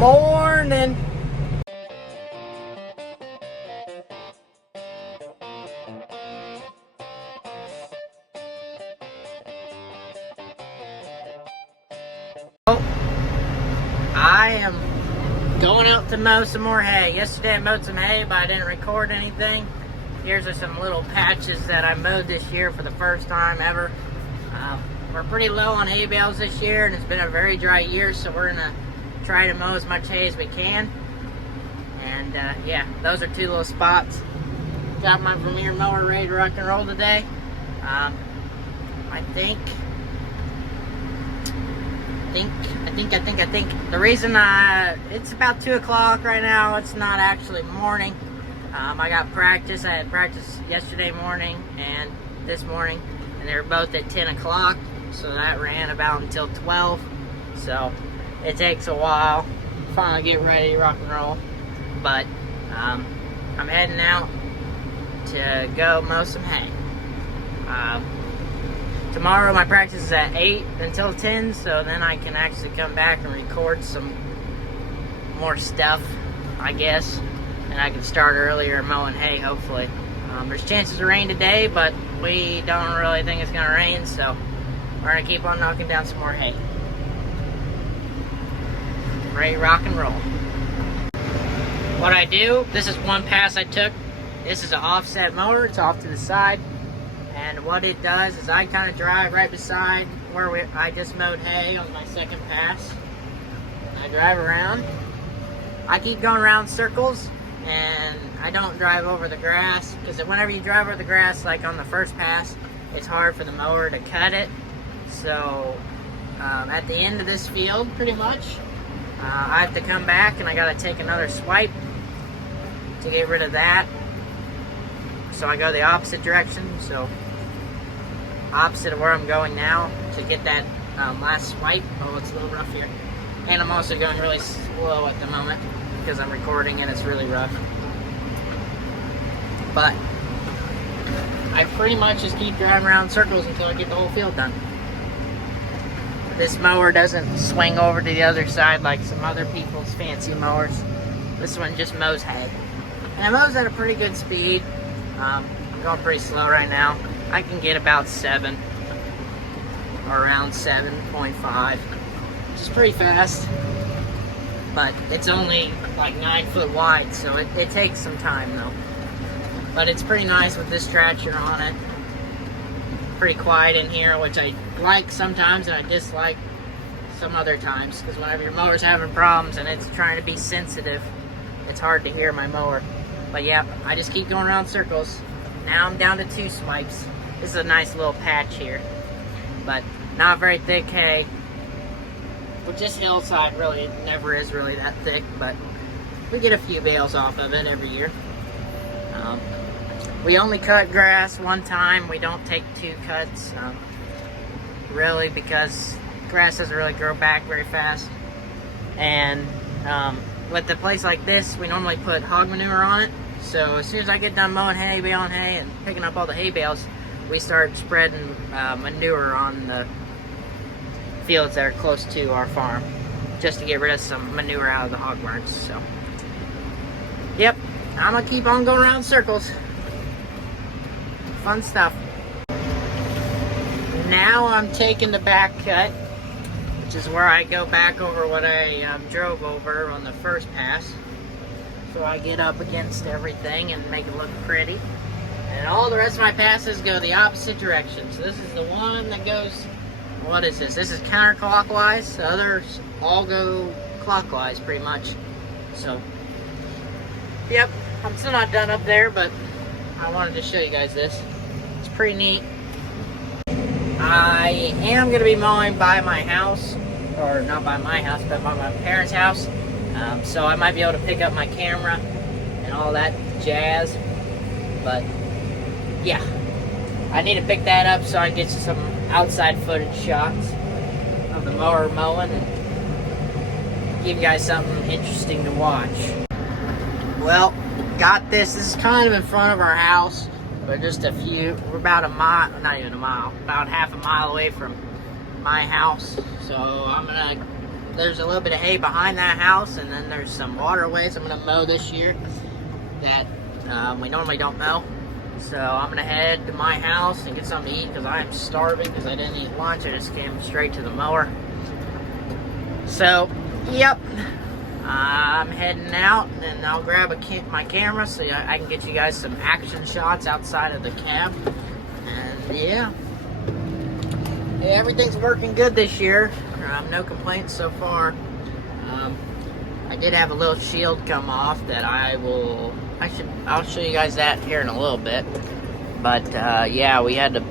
Morning. I am going out to mow some more hay. Yesterday I mowed some hay, but I didn't record anything. Here's some little patches that I mowed this year for the first time ever. We're pretty low on hay bales this year, and it's been a very dry year, so we're gonna try to mow as much hay as we can. And yeah, those are two little spots. Got my Vermeer mower ready to rock and roll today. I think the reason it's about 2 o'clock right now. It's not actually morning. I got practice. I had practice yesterday morning and this morning, and they were both at 10 o'clock, so that ran about until 12. So it takes a while to finally get ready to rock and roll. But I'm heading out to go mow some hay. Tomorrow my practice is at 8 until 10, so then I can actually come back and record some more stuff, I guess. And I can start earlier mowing hay, hopefully. There's chances of rain today, but we don't really think it's gonna rain, so we're gonna keep on knocking down some more hay. Ready to rock and roll. What I do, this is one pass I took. This is an offset mower, it's off to the side. And what it does is I kind of drive right beside where I just mowed hay on my second pass. I drive around. I keep going around circles, and I don't drive over the grass, because whenever you drive over the grass, like on the first pass, it's hard for the mower to cut it. So at the end of this field, pretty much, I have to come back and I got to take another swipe to get rid of that. So I go the opposite direction, so opposite of where I'm going now to get that last swipe. Oh, it's a little rough here. And I'm also going really slow at the moment because I'm recording and it's really rough. But I pretty much just keep driving around circles until I get the whole field done. This mower doesn't swing over to the other side like some other people's fancy mowers. This one just mows hay. And it mows at a pretty good speed. I'm going pretty slow right now. I can get about 7 or around 7.5, which is pretty fast. But it's only like 9 foot wide, so it takes some time though. But it's pretty nice with this tractor on it. Pretty quiet in here, which I like sometimes and I dislike some other times, because whenever your mower's having problems and it's trying to be sensitive, it's hard to hear my mower. But yeah, I just keep going around circles. Now I'm down to 2 swipes. This is a nice little patch here, but not very thick hay. With this hillside, really, it never is really that thick, but we get a few bales off of it every year. We only cut grass one time. We don't take 2 cuts, really, because grass doesn't really grow back very fast. And with a place like this, we normally put hog manure on it. So as soon as I get done mowing hay, baling hay, and picking up all the hay bales, we start spreading manure on the fields that are close to our farm, just to get rid of some manure out of the hog barns. So, yep, I'm gonna keep on going around circles. Fun stuff. Now I'm taking the back cut, which is where I go back over what I drove over on the first pass. So I get up against everything and make it look pretty. And all the rest of my passes go the opposite direction. So this is the one that goes, what is this? This is counterclockwise. The others all go clockwise pretty much. So, yep, I'm still not done up there, but I wanted to show you guys this. It's pretty neat. I am going to be mowing by my house, or not by my house, but by my parents' house. So I might be able to pick up my camera and all that jazz. But yeah, I need to pick that up so I can get some outside footage shots of the mower mowing and give you guys something interesting to watch. Well, got this. This is kind of in front of our house, but just a few, we're about a mile, not even a mile, about half a mile away from my house. So I'm gonna there's a little bit of hay behind that house, and then there's some waterways I'm gonna mow this year that we normally don't mow. So I'm gonna head to my house and get something to eat because I am starving because I didn't eat lunch. I just came straight to the mower. So, yep, I'm heading out, and I'll grab my camera so I can get you guys some action shots outside of the cab. And yeah, everything's working good this year. No complaints so far. I did have a little shield come off that I'll show you guys that here in a little bit. But yeah, we had to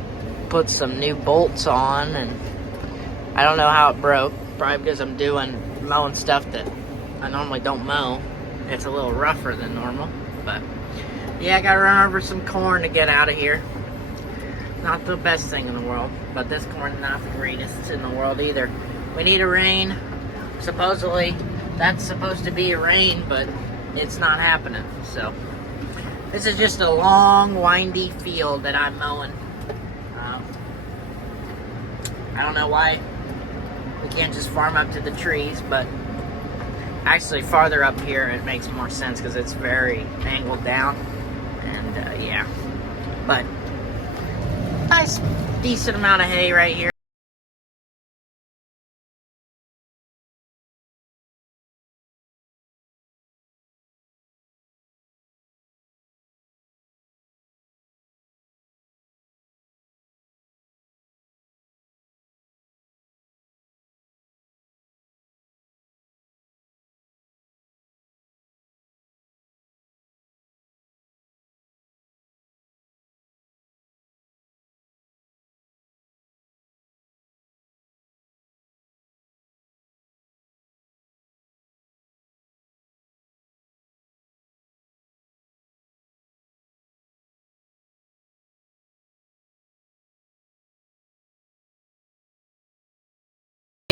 put some new bolts on, and I don't know how it broke. Probably because I'm mowing stuff that I normally don't mow. It's a little rougher than normal. But yeah, I gotta run over some corn to get out of here. Not the best thing in the world, but this corn is not the greatest in the world either. We need a rain. Supposedly, that's supposed to be a rain, but it's not happening. So this is just a long, windy field that I'm mowing. I don't know why we can't just farm up to the trees, but actually farther up here it makes more sense because it's very angled down. And yeah, but nice, decent amount of hay right here.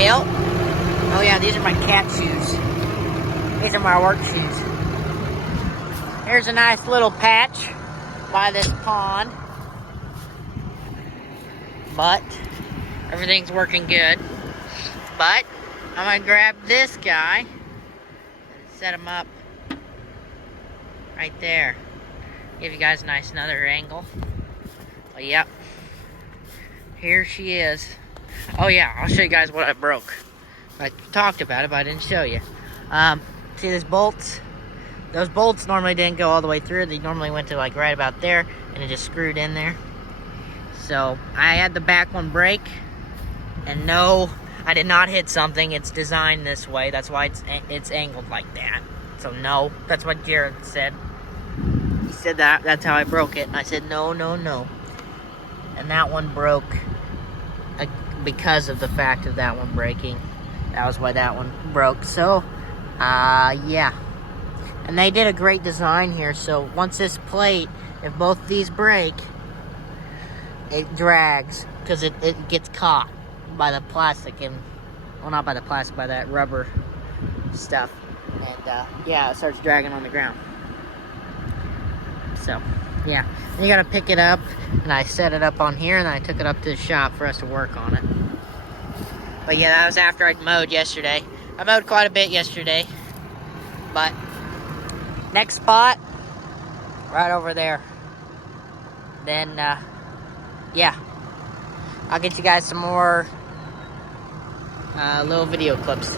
Oh yeah, these are my cat shoes. These are my work shoes. Here's a nice little patch by this pond. But everything's working good. But I'm gonna grab this guy and set him up right there. Give you guys a nice another angle. Well, yep. Here she is. Oh yeah, I'll show you guys what I broke. I talked about it, but I didn't show you. See these bolts? Those bolts normally didn't go all the way through. They normally went to like right about there, and it just screwed in there. So I had the back one break, and no, I did not hit something. It's designed this way. That's why it's angled like that. So no, that's what Jared said. He said that's how I broke it, and I said no. And that one broke because of the fact of that one breaking. That was why that one broke. So, yeah. And they did a great design here. So once this plate, if both these break, it drags because it gets caught by the plastic and, well, not by the plastic, by that rubber stuff. And yeah, it starts dragging on the ground. So, yeah. And you gotta pick it up, and I set it up on here, and I took it up to the shop for us to work on it. But yeah, that was after I'd mowed yesterday. I mowed quite a bit yesterday. But next spot, right over there. Then, yeah. I'll get you guys some more little video clips.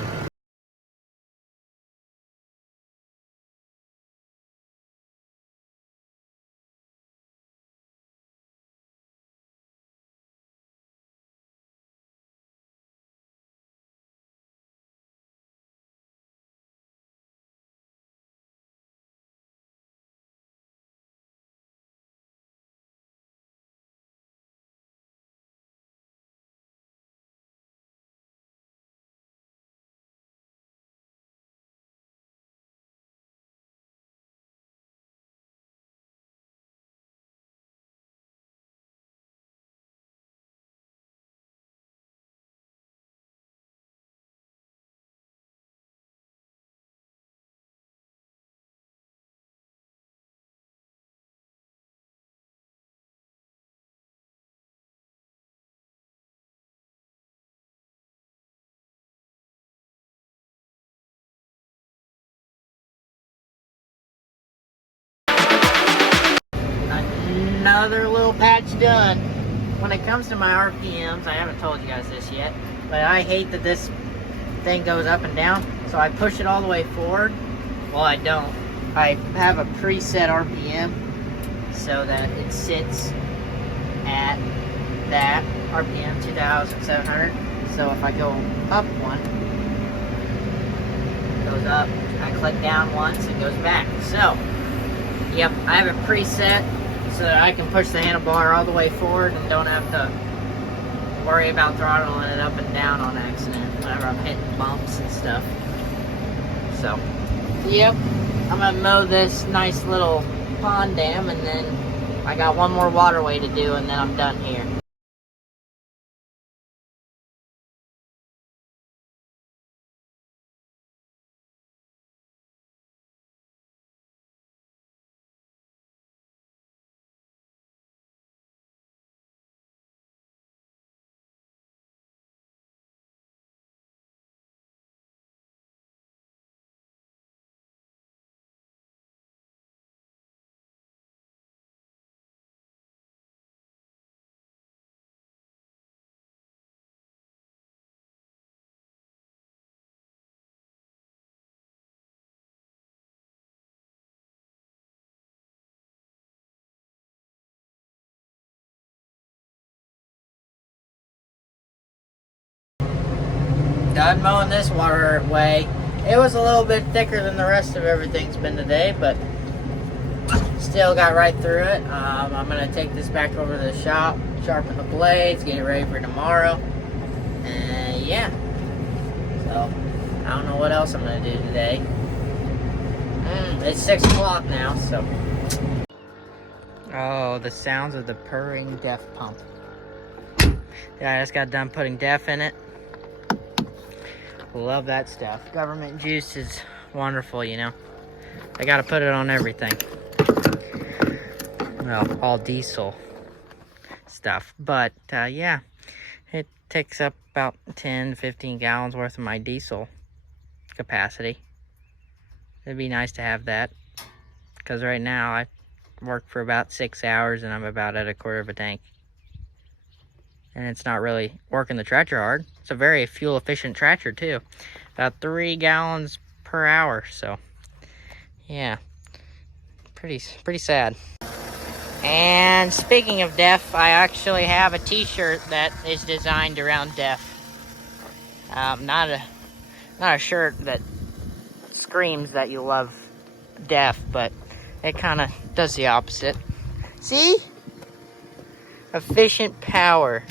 another little patch done. When it comes to my RPMs, I haven't told you guys this yet, but I hate that this thing goes up and down, so I push it all the way forward. Well, I don't. I have a preset RPM so that it sits at that RPM 2,700. So if I go up one, it goes up. I click down once, it goes back. So, yep, I have it preset so that I can push the handlebar all the way forward and don't have to worry about throttling it up and down on accident whenever I'm hitting bumps and stuff. So, yep, I'm gonna mow this nice little pond dam, and then I got one more waterway to do, and then I'm done here. Done mowing this waterway. It was a little bit thicker than the rest of everything's been today, but still got right through it. I'm going to take this back over to the shop, sharpen the blades, get it ready for tomorrow. And yeah. So, I don't know what else I'm going to do today. It's 6 o'clock now, so. Oh, the sounds of the purring DEF pump. Yeah, I just got done putting DEF in it. Love that stuff. Government juice is wonderful, you know. I gotta put it on everything. Well, all diesel stuff. But, yeah, it takes up about 10, 15 gallons worth of my diesel capacity. It'd be nice to have that. Because right now, I work for about 6 hours and I'm about at a quarter of a tank. And it's not really working the tractor hard. It's a very fuel efficient tractor too. About 3 gallons per hour, so yeah. Pretty sad. And speaking of DEF, I actually have a t-shirt that is designed around DEF. Not a shirt that screams that you love DEF, but it kind of does the opposite. See? Efficient power.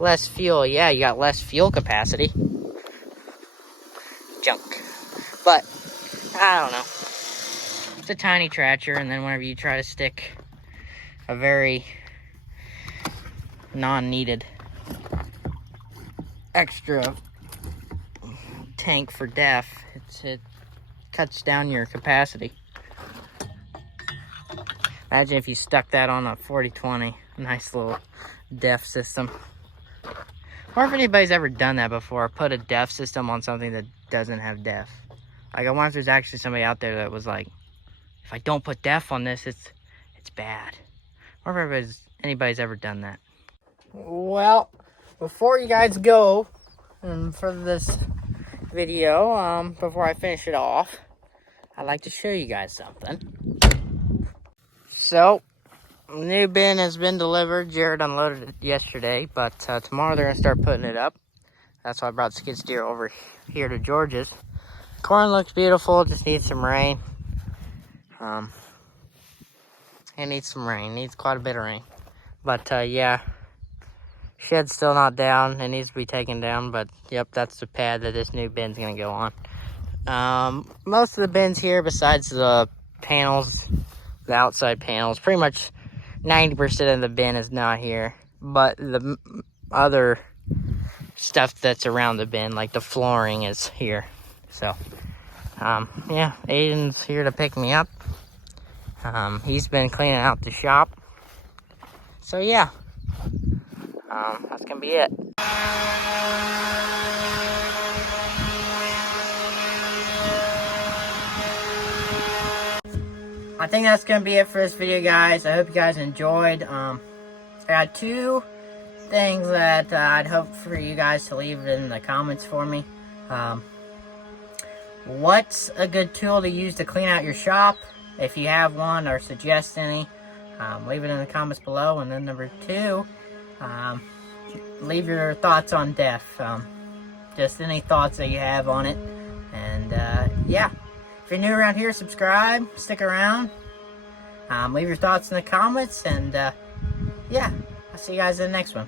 Less fuel. Yeah, you got less fuel capacity. Junk. But, I don't know. It's a tiny tractor, and then whenever you try to stick a very non-needed extra tank for DEF, it cuts down your capacity. Imagine if you stuck that on a 4020. Nice little DEF system. Or if anybody's ever done that before, put a DEF system on something that doesn't have DEF. Like, I wonder if there's actually somebody out there that was like, if I don't put DEF on this, it's bad. Or if anybody's ever done that. Well, before you guys go, for this video, before I finish it off, I'd like to show you guys something. So, new bin has been delivered. Jared unloaded it yesterday, but tomorrow they're going to start putting it up. That's why I brought skid steer over here to George's. Corn looks beautiful, just needs some rain. It needs some rain, needs quite a bit of rain. But yeah, shed's still not down. It needs to be taken down, but yep, that's the pad that this new bin's going to go on. Most of the bins here, besides the panels, the outside panels, pretty much 90% of the bin is not here, but the other stuff that's around the bin, like the flooring, is here. So, yeah, Aiden's here to pick me up. He's been cleaning out the shop. So, yeah, that's gonna be it. I think that's going to be it for this video, guys. I hope you guys enjoyed. I got 2 things that I'd hope for you guys to leave in the comments for me. What's a good tool to use to clean out your shop? If you have one or suggest any, leave it in the comments below. And then number 2, leave your thoughts on DEF. Just any thoughts that you have on it. And yeah, if you're new around here, subscribe, stick around, leave your thoughts in the comments, and yeah, I'll see you guys in the next one.